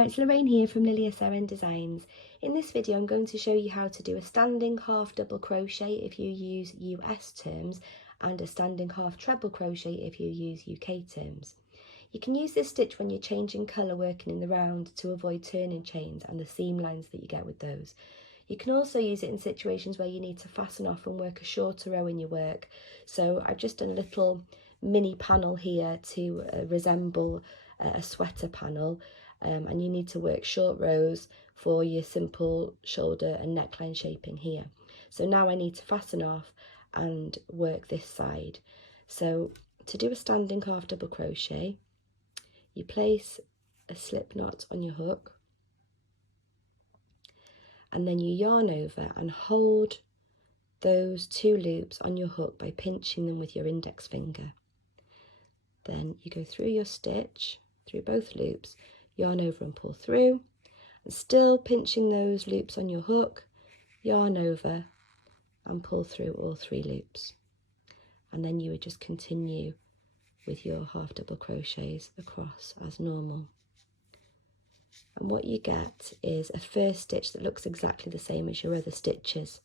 there, it's Lorraine here from Lilia Sewing Designs. In this video I'm going to show you how to do a standing half double crochet if you use US terms and a standing half treble crochet if you use UK terms. You can use this stitch when you're changing colour working in the round to avoid turning chains and the seam lines that you get with those. You can also use it in situations where you need to fasten off and work a shorter row in your work. So I've just done a little mini panel here to resemble a sweater panel, and you need to work short rows for your simple shoulder and neckline shaping here. So now I need to fasten off and work this side. So to do a standing half double crochet, you place a slip knot on your hook and then you yarn over and hold those two loops on your hook by pinching them with your index finger. Then you go through your stitch, through both loops, yarn over and pull through, and still pinching those loops on your hook, yarn over and pull through all three loops. And then you would just continue with your half double crochets across as normal. And what you get is a first stitch that looks exactly the same as your other stitches.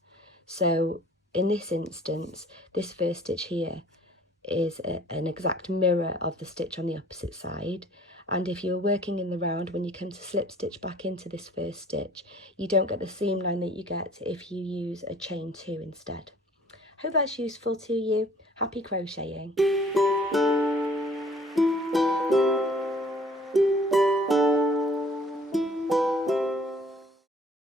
So in this instance, this first stitch here is an exact mirror of the stitch on the opposite side, and if you're working in the round, when you come to slip stitch back into this first stitch, you don't get the seam line that you get if you use a chain 2 instead. Hope that's useful to you. Happy crocheting!